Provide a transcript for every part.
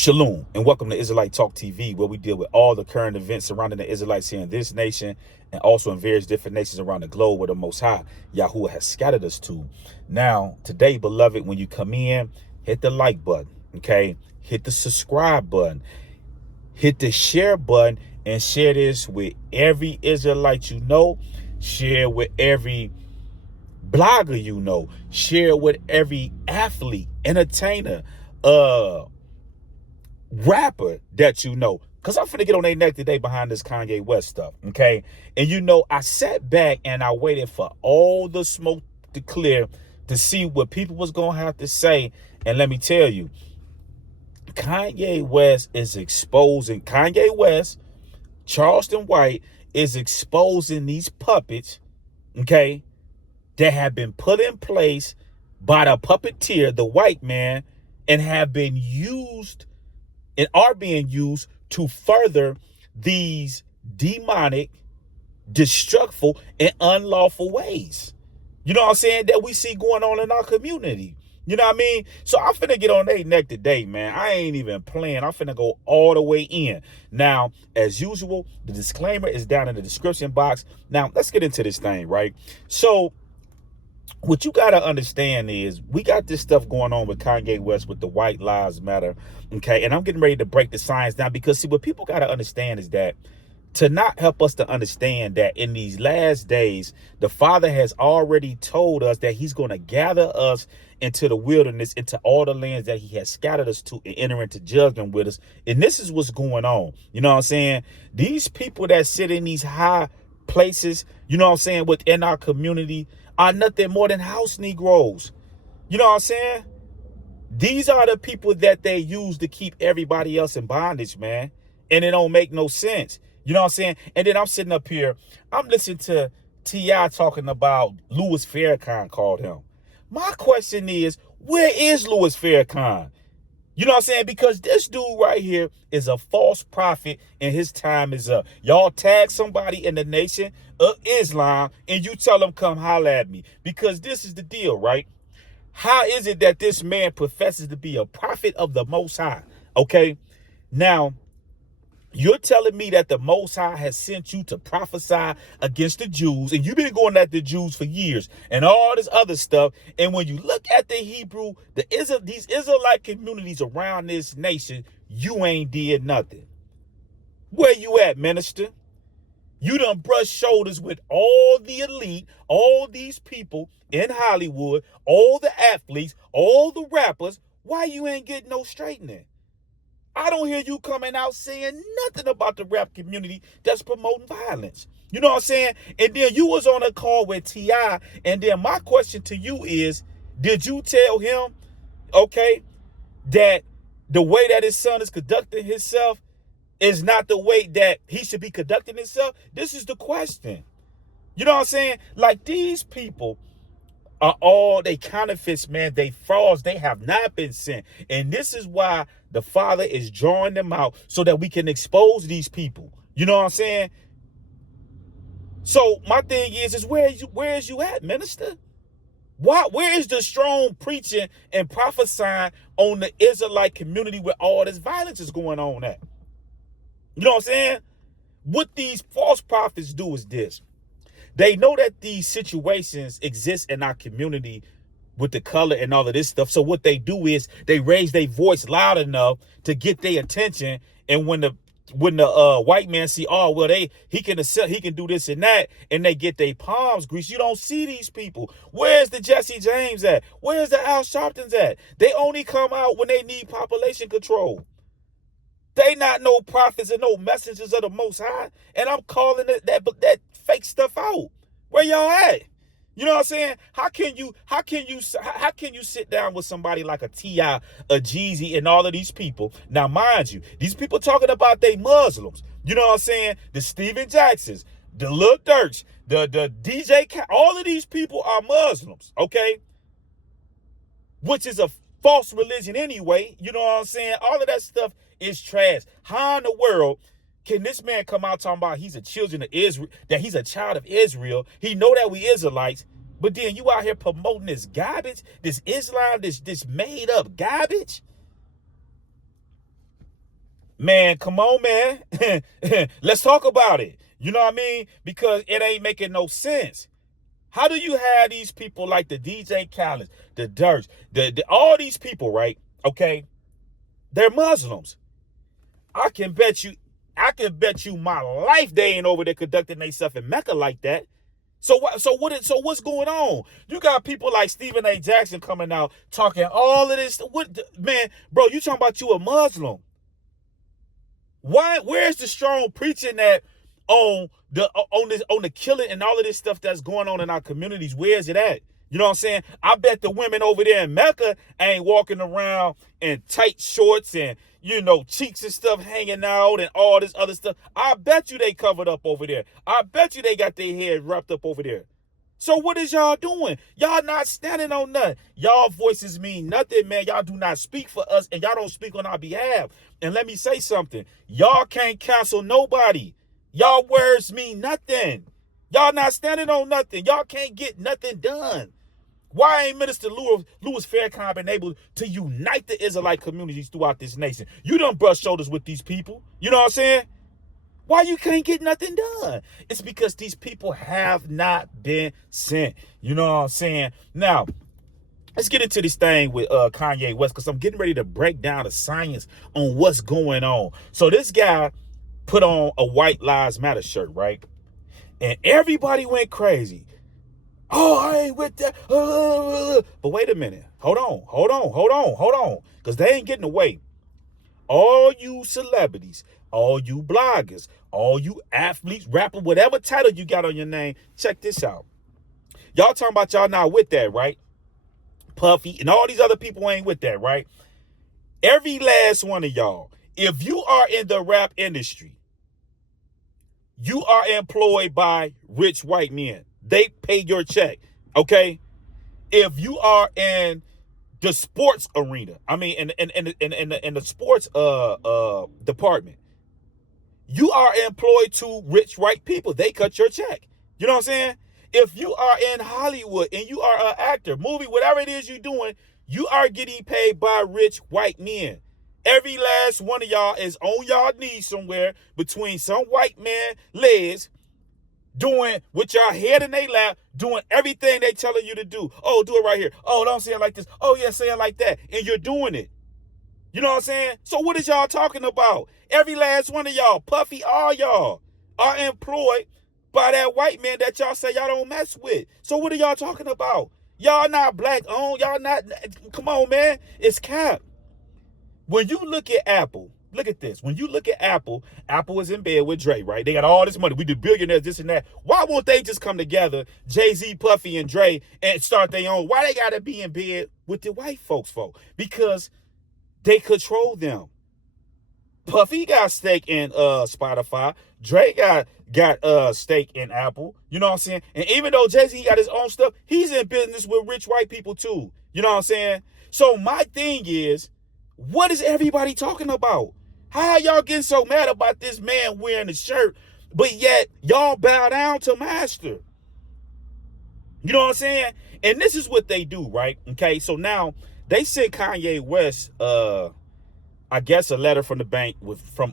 Shalom, and welcome to Israelite Talk TV, where we deal with all the current events surrounding the Israelites here in this nation and also in various different nations around the globe where the Most High, Yahuwah, has scattered us to. Now, today, beloved, when you come in, hit the like button, okay? Hit the subscribe button. Hit the share button and share this with every Israelite you know. Share with every blogger you know. Share with every athlete, entertainer, rapper that you know, because I'm finna get on their neck today behind this Kanye West stuff, okay? And you know, I sat back and I waited for all the smoke to clear to see what people was gonna have to say. And let me tell you, Kanye West, Charleston White is exposing these puppets, okay, that have been put in place by the puppeteer, the white man, and have been used and are being used to further these demonic, destructful, and unlawful ways. You know what I'm saying? That we see going on in our community. You know what I mean? So I'm finna get on their neck today, man. I ain't even playing. I'm finna go all the way in. Now, as usual, the disclaimer is down in the description box. Now, let's get into this thing, right? So, what you got to understand is we got this stuff going on with Kanye West with the White Lives Matter, okay? And I'm getting ready to break the science down because, see, what people got to understand is that to not help us to understand that in these last days, the Father has already told us that he's going to gather us into the wilderness, into all the lands that he has scattered us to, and enter into judgment with us. And this is what's going on. You know what I'm saying? These people that sit in these high places, you know what I'm saying, within our community are nothing more than house Negroes. You know what I'm saying? These are the people that they use to keep everybody else in bondage, man. And it don't make no sense. You know what I'm saying? And then I'm sitting up here, I'm listening to T.I. talking about Louis Farrakhan called him. My question is, where is Louis Farrakhan? You know what I'm saying? Because this dude right here is a false prophet and his time is up. Y'all tag somebody in the nation of Islam and you tell them come holler at me. Because this is the deal, right? How is it that this man professes to be a prophet of the Most High? Okay? Now, you're telling me that the Most High has sent you to prophesy against the Jews, and you've been going at the Jews for years and all this other stuff. And when you look at the Hebrew, these Israelite communities around this nation, you ain't did nothing. Where you at, minister? You done brush shoulders with all the elite, all these people in Hollywood, all the athletes, all the rappers. Why you ain't getting no straightening? I don't hear you coming out saying nothing about the rap community that's promoting violence. You know what I'm saying? And then you was on a call with T.I. And then my question to you is, did you tell him, okay, that the way that his son is conducting himself is not the way that he should be conducting himself? This is the question. You know what I'm saying? Like, these people are all, they counterfeits, man. They frauds. They have not been sent. And this is why the Father is drawing them out so that we can expose these people. You know what I'm saying? So my thing is where is you at, minister? Where is the strong preaching and prophesying on the Israelite community where all this violence is going on at? You know what I'm saying? What these false prophets do is this. They know that these situations exist in our community with the color and all of this stuff. So what they do is they raise their voice loud enough to get their attention. And when the white man see, oh, well, he can do this and that, and they get their palms greased. You don't see these people. Where's the Jesse James at? Where's the Al Sharptons at? They only come out when they need population control. They not no prophets and no messengers of the Most High. And I'm calling that fake stuff out. Where y'all at? You know what I'm saying? How can you sit down with somebody like a T.I., a Jeezy, and all of these people? Now, mind you, these people talking about they Muslims. You know what I'm saying? The Steven Jacksons, the Lil Durks, the DJ, all of these people are Muslims, okay? Which is a false religion anyway. You know what I'm saying? All of that stuff is trash. How in the world can this man come out talking about he's a children of Israel, that he's a child of Israel? He know that we Israelites, but then you out here promoting this garbage, this Islam, this made up garbage. Man, come on, man. Let's talk about it. You know what I mean? Because it ain't making no sense. How do you have these people like the DJ Khaled, the Dirks, all these people, right? Okay, they're Muslims. I can bet you my life they ain't over there conducting themselves in Mecca like that. So what's going on? You got people like Stephen A. Jackson coming out talking all of this. What, man, bro, you talking about you a Muslim. Where's the strong preaching that on the killing and all of this stuff that's going on in our communities? Where is it at? You know what I'm saying? I bet the women over there in Mecca ain't walking around in tight shorts and, cheeks and stuff hanging out and all this other stuff. I bet you they covered up over there. I bet you they got their head wrapped up over there. So what is y'all doing? Y'all not standing on nothing. Y'all voices mean nothing, man. Y'all do not speak for us, and y'all don't speak on our behalf. And let me say something. Y'all can't cancel nobody. Y'all words mean nothing. Y'all not standing on nothing. Y'all can't get nothing done. Why ain't Minister Louis Farrakhan been able to unite the Israelite communities throughout this nation? You done brush shoulders with these people. You know what I'm saying? Why you can't get nothing done? It's because these people have not been sent. You know what I'm saying? Now, let's get into this thing with Kanye West, because I'm getting ready to break down the science on what's going on. So this guy put on a White Lives Matter shirt, right? And everybody went crazy. Oh, I ain't with that. But wait a minute. Hold on. Because they ain't getting away. All you celebrities, all you bloggers, all you athletes, rappers, whatever title you got on your name, check this out. Y'all talking about y'all not with that, right? Puffy and all these other people ain't with that, right? Every last one of y'all, if you are in the rap industry, you are employed by rich white men. They pay your check, okay? If you are in the sports arena, I mean, in the sports department, you are employed to rich white people. They cut your check. You know what I'm saying? If you are in Hollywood and you are an actor, movie, whatever it is you're doing, you are getting paid by rich white men. Every last one of y'all is on y'all knees somewhere between some white man legs, doing with your head in their lap, doing everything they telling you to do. Oh, do it right here. Oh, don't say it like this. Oh, yeah, say it like that. And you're doing it. You know what I'm saying? So what is y'all talking about? Every last one of y'all, Puffy, all y'all are employed by that white man that y'all say y'all don't mess with. So what are y'all talking about? Y'all not black owned. Y'all not. Come on, man. It's cap. When you look at Apple, look at this. When you look at Apple, Apple is in bed with Dre, right? They got all this money. We do billionaires, this and that. Why won't they just come together, Jay-Z, Puffy, and Dre, and start their own? Why they got to be in bed with the white folks for? Because they control them. Puffy got stake in Spotify. Dre got stake in Apple. You know what I'm saying? And even though Jay-Z got his own stuff, he's in business with rich white people too. You know what I'm saying? So my thing is, what is everybody talking about? How are y'all getting so mad about this man wearing the shirt, but yet y'all bow down to master? You know what I'm saying? And this is what they do, right? Okay, so now they sent Kanye West, I guess, a letter from the bank from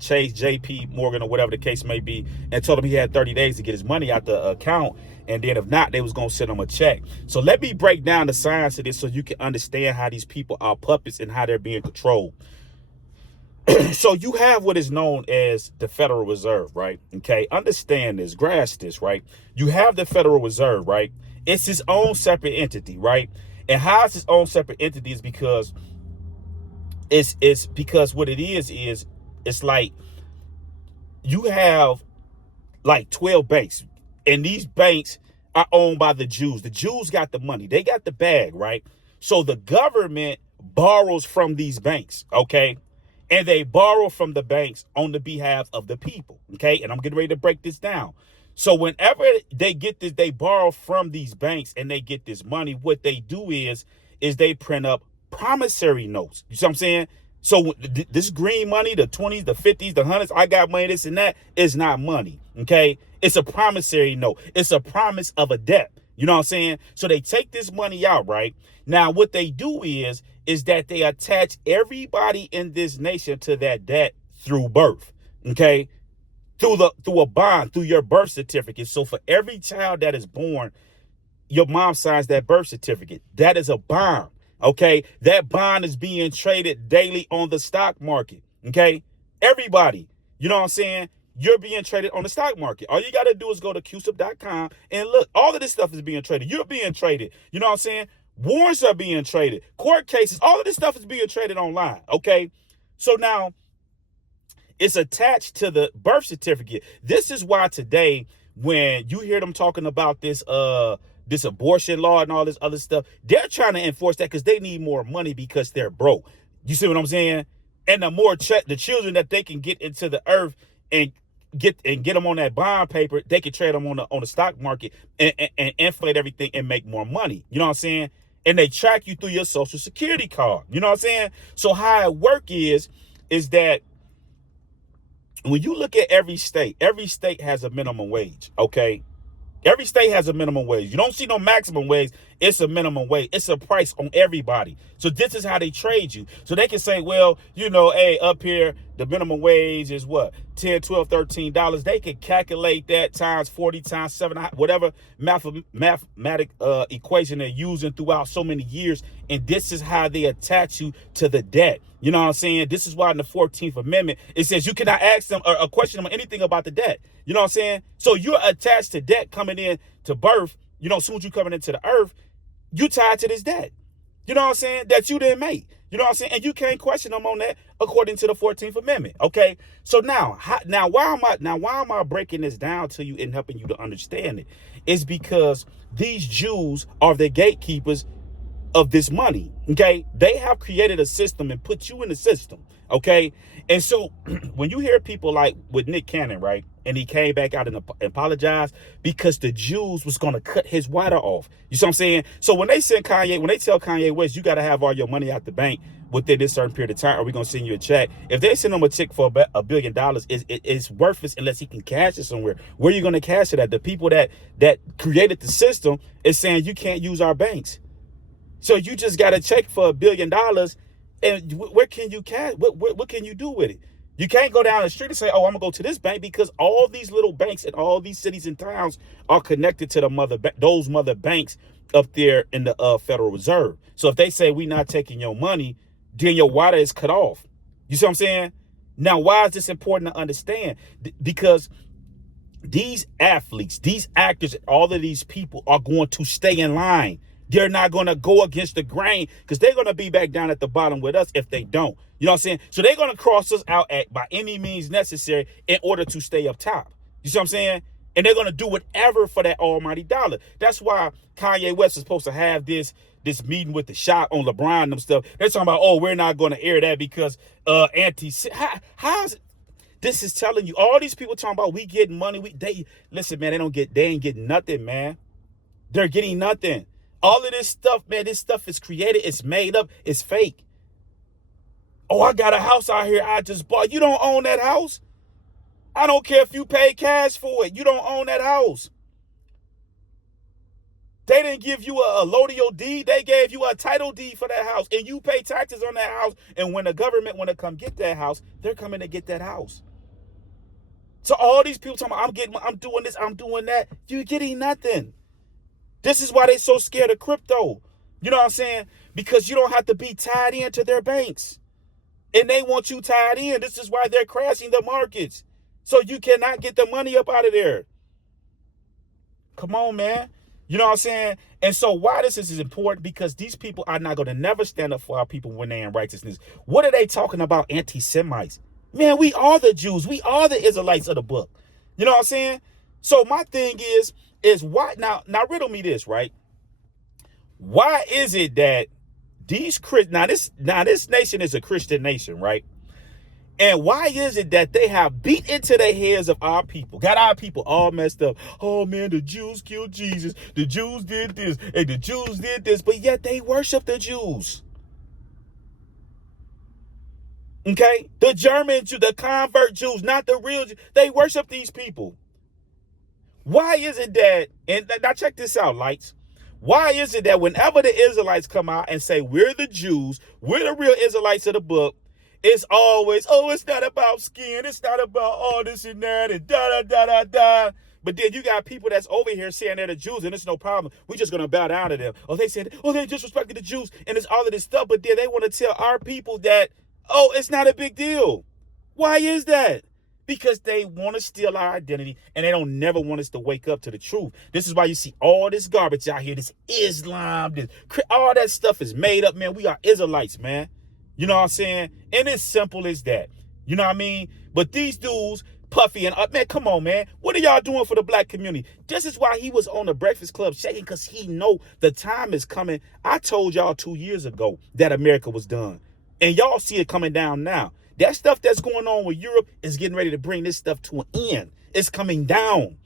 Chase, JP Morgan, or whatever the case may be, and told him he had 30 days to get his money out the account, and then if not, they was going to send him a check. So let me break down the science of this so you can understand how these people are puppets and how they're being controlled. So you have what is known as the Federal Reserve, right? Okay, understand this, grasp this, right? You have the Federal Reserve, right? It's its own separate entity, right? And how it's its own separate entity is because it's because what it is it's like you have like 12 banks, and these banks are owned by the Jews. The Jews got the money. They got the bag, right? So the government borrows from these banks, okay? And they borrow from the banks on the behalf of the people, okay? And I'm getting ready to break this down. So whenever they get this, they borrow from these banks and they get this money, what they do is they print up promissory notes. You see what I'm saying? So this green money, the 20s, the 50s, the 100s, I got money, this and that, is not money, okay? It's a promissory note. It's a promise of a debt. You know what I'm saying? So they take this money out, right? Now, what they do is that they attach everybody in this nation to that debt through birth, okay? Through a bond, through your birth certificate. So for every child that is born, your mom signs that birth certificate. That is a bond, okay? That bond is being traded daily on the stock market, okay? Everybody, you know what I'm saying? You're being traded on the stock market. All you got to do is go to QSIP.com and look. All of this stuff is being traded. You're being traded. You know what I'm saying? Warrants are being traded. Court cases, all of this stuff is being traded online, okay? So now it's attached to the birth certificate. This is why today, when you hear them talking about this abortion law and all this other stuff, they're trying to enforce that because they need more money because they're broke. You see what I'm saying? And the more the children that they can get into the earth and get them on that bond paper, they can trade them on the stock market and inflate everything and make more money. You know what I'm saying? And they track you through your social security card. You know what I'm saying? So how it work is that when you look at every state has a minimum wage, okay? Every state has a minimum wage. You don't see no maximum wage. It's a minimum wage. It's a price on everybody. So this is how they trade you. So they can say, well, hey, up here, the minimum wage is what? $10, $12, $13. They can calculate that times 40 times 7, whatever mathematic equation they're using throughout so many years. And this is how they attach you to the debt. You know what I'm saying? This is why in the 14th Amendment, it says you cannot ask them or question them anything about the debt. You know what I'm saying? So you're attached to debt coming in to birth. As soon as you're coming into the earth, you tied to this debt. You know what I'm saying? That you didn't make. You know what I'm saying? And you can't question them on that according to the 14th Amendment. Okay. So now why am I breaking this down to you and helping you to understand it? It's because these Jews are the gatekeepers of this money. Okay. They have created a system and put you in the system. Okay. And so when you hear people like with Nick Cannon, right? And he came back out and apologized because the Jews was going to cut his water off. You see what I'm saying? So when they tell Kanye West, you got to have all your money out the bank within this certain period of time, or we're going to send you a check. If they send him a check for $1 billion, it's worthless unless he can cash it somewhere. Where are you going to cash it at? The people that created the system is saying you can't use our banks. So you just got a check for $1 billion, and where can you cash? What can you do with it? You can't go down the street and say, oh, I'm gonna go to this bank, because all these little banks in all these cities and towns are connected to those mother banks up there in the Federal Reserve. So if they say we're not taking your money, then your water is cut off. You see what I'm saying? Now, why is this important to understand? Because these athletes, these actors, all of these people are going to stay in line. They're not going to go against the grain, because they're going to be back down at the bottom with us if they don't. You know what I'm saying? So they're going to cross us out by any means necessary in order to stay up top. You see what I'm saying? And they're going to do whatever for that almighty dollar. That's why Kanye West is supposed to have this meeting with the shop on LeBron and them stuff. They're talking about, oh, we're not going to air that because how's it? This is telling you, all these people talking about we getting money. Listen, man, they ain't getting nothing, man. They're getting nothing. All of this stuff, man, this stuff is created. It's made up. It's fake. Oh, I got a house out here I just bought. You don't own that house. I don't care if you pay cash for it. You don't own that house. They didn't give you a lodio deed. They gave you a title deed for that house, and you pay taxes on that house. And when the government want to come get that house, they're coming to get that house. So all these people talking about, I'm doing this, I'm doing that. You're getting nothing. This is why they're so scared of crypto. You know what I'm saying? Because you don't have to be tied into their banks. And they want you tied in. This is why they're crashing the markets. So you cannot get the money up out of there. Come on, man. You know what I'm saying? And so why this is important, because these people are not going to never stand up for our people when they're in righteousness. What are they talking about? Anti-Semites. Man, we are the Jews. We are the Israelites of the book. You know what I'm saying? So my thing is why now riddle me this, right? Why is it that these Christians, now this nation is a Christian nation, right? And why is it that they have beat into the heads of our people, got our people all messed up? Oh man, the Jews killed Jesus. The Jews did this and the Jews did this, but yet they worship the Jews. Okay? The German Jews, the convert Jews, not the real Jews, they worship these people. Why is it that, and now check this out, lights. Why is it that whenever the Israelites come out and say, we're the Jews, we're the real Israelites of the book, it's always, oh, it's not about skin. It's not about all this and that and da-da-da-da-da. But then you got people that's over here saying they're the Jews and it's no problem. We're just going to bow down to them. Oh, they said, oh, they disrespected the Jews and it's all of this stuff. But then they want to tell our people that, oh, it's not a big deal. Why is that? Because they want to steal our identity and they don't never want us to wake up to the truth. This is why you see all this garbage out here, this Islam, all that stuff is made up, man. We are Israelites, man. You know what I'm saying? And it's simple as that. You know what I mean? But these dudes, Puffy and man, come on, man. What are y'all doing for the black community? This is why he was on the Breakfast Club shaking, because he know the time is coming. I told y'all 2 years ago that America was done. And y'all see it coming down now. That stuff that's going on with Europe is getting ready to bring this stuff to an end. It's coming down.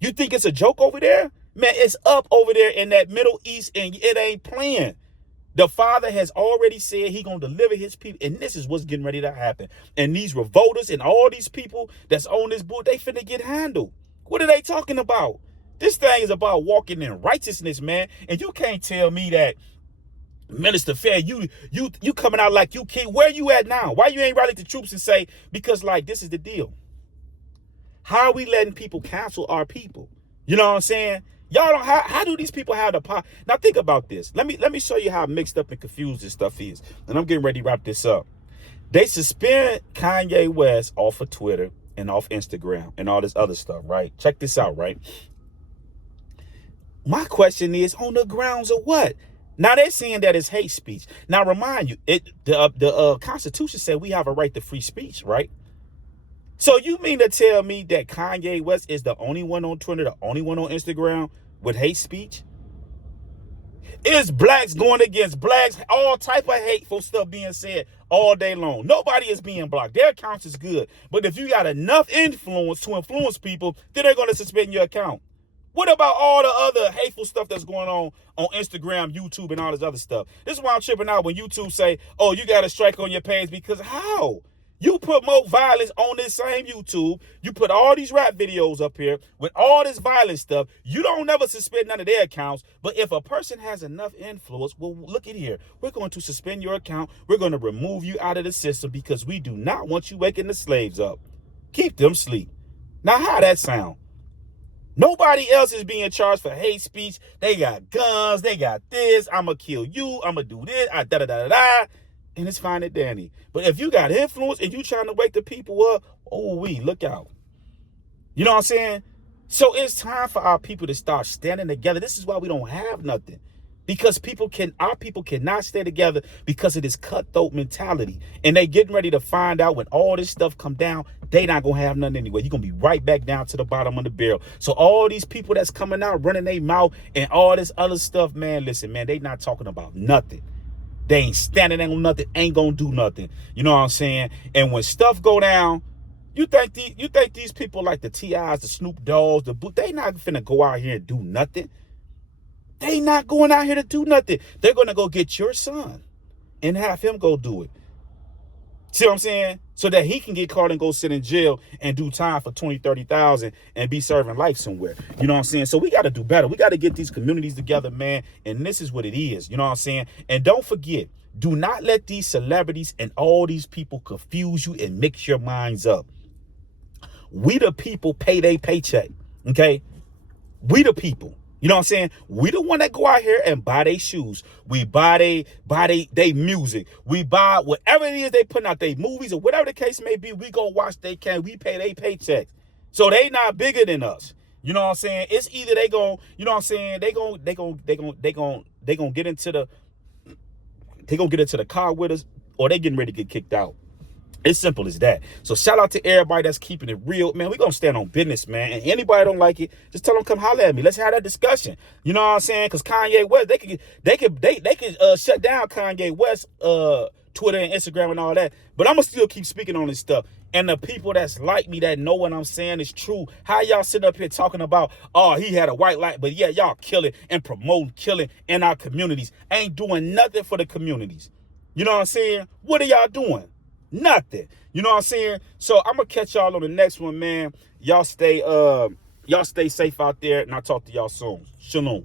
You think it's a joke over there? Man, it's up over there in that Middle East and it ain't playing. The Father has already said he going to deliver his people. And this is what's getting ready to happen. And these revolters and all these people that's on this board, they finna get handled. What are they talking about? This thing is about walking in righteousness, man. And you can't tell me that, Minister Fair, you coming out like you can't. Where you at now? Why you ain't rallied the troops and say, because like this is the deal. How are we letting people cancel our people? You know what I'm saying? Y'all don't, how do these people have the power? Now think about this. Let me show you how mixed up and confused this stuff is. And I'm getting ready to wrap this up. They suspend Kanye West off of Twitter and off Instagram and all this other stuff, right? Check this out, right? My question is, on the grounds of what? Now they're saying that it's hate speech. Now remind you, the Constitution said we have a right to free speech, right? So you mean to tell me that Kanye West is the only one on Twitter, the only one on Instagram with hate speech? Is blacks going against blacks? All type of hateful stuff being said all day long. Nobody is being blocked. Their accounts is good. But if you got enough influence to influence people, then they're going to suspend your account. What about all the other hateful stuff that's going on Instagram, YouTube, and all this other stuff? This is why I'm tripping out when YouTube say, oh, you got to strike on your page, because how? You promote violence on this same YouTube. You put all these rap videos up here with all this violent stuff. You don't never suspend none of their accounts. But if a person has enough influence, well, look at here. We're going to suspend your account. We're going to remove you out of the system because we do not want you waking the slaves up. Keep them asleep. Now, how that sound? Nobody else is being charged for hate speech. They got guns. They got this. I'm going to kill you. I'm going to do this. Da-da-da-da-da. And it's fine and dandy. But if you got influence and you trying to wake the people up, look out. You know what I'm saying? So it's time for our people to start standing together. This is why we don't have nothing. Because our people cannot stay together because of this cutthroat mentality. And they getting ready to find out when all this stuff come down, they not going to have nothing anyway. You're going to be right back down to the bottom of the barrel. So all these people that's coming out, running their mouth and all this other stuff, man, listen, man, they not talking about nothing. They ain't standing on nothing, ain't going to do nothing. You know what I'm saying? And when stuff go down, you think these people like the T.I.s, the Snoop Dogg's, they not finna go out here and do nothing. They not going out here to do nothing. They're going to go get your son and have him go do it. See what I'm saying? So that he can get caught and go sit in jail and do time for 20, 30,000 and be serving life somewhere. You know what I'm saying? So we got to do better. We got to get these communities together, man. And this is what it is. You know what I'm saying? And don't forget, do not let these celebrities and all these people confuse you and mix your minds up. We the people pay their paycheck. Okay? We the people. You know what I'm saying? We the one that go out here and buy their shoes. We buy they music. We buy whatever it is they putting out, their movies or whatever the case may be. We go watch they can. We pay their paychecks. So they not bigger than us. You know what I'm saying? It's either they gon', you know what I'm saying? They gon' get into the car with us, or they getting ready to get kicked out. It's simple as that. So shout out to everybody that's keeping it real, man. We gonna stand on business, man. And anybody don't like it, just tell them come holler at me. Let's have that discussion. You know what I'm saying? Because Kanye West, they could shut down Kanye West Twitter and Instagram and all that. But I'm gonna still keep speaking on this stuff. And the people that's like me that know what I'm saying is true. How y'all sitting up here talking about, oh, he had a white light, but yeah, y'all killing and promoting killing in our communities. Ain't doing nothing for the communities. You know what I'm saying? What are y'all doing? Nothing. You know what I'm saying? So I'm gonna catch y'all on the next one, man. Y'all stay safe out there, and I'll talk to y'all soon. Shalom.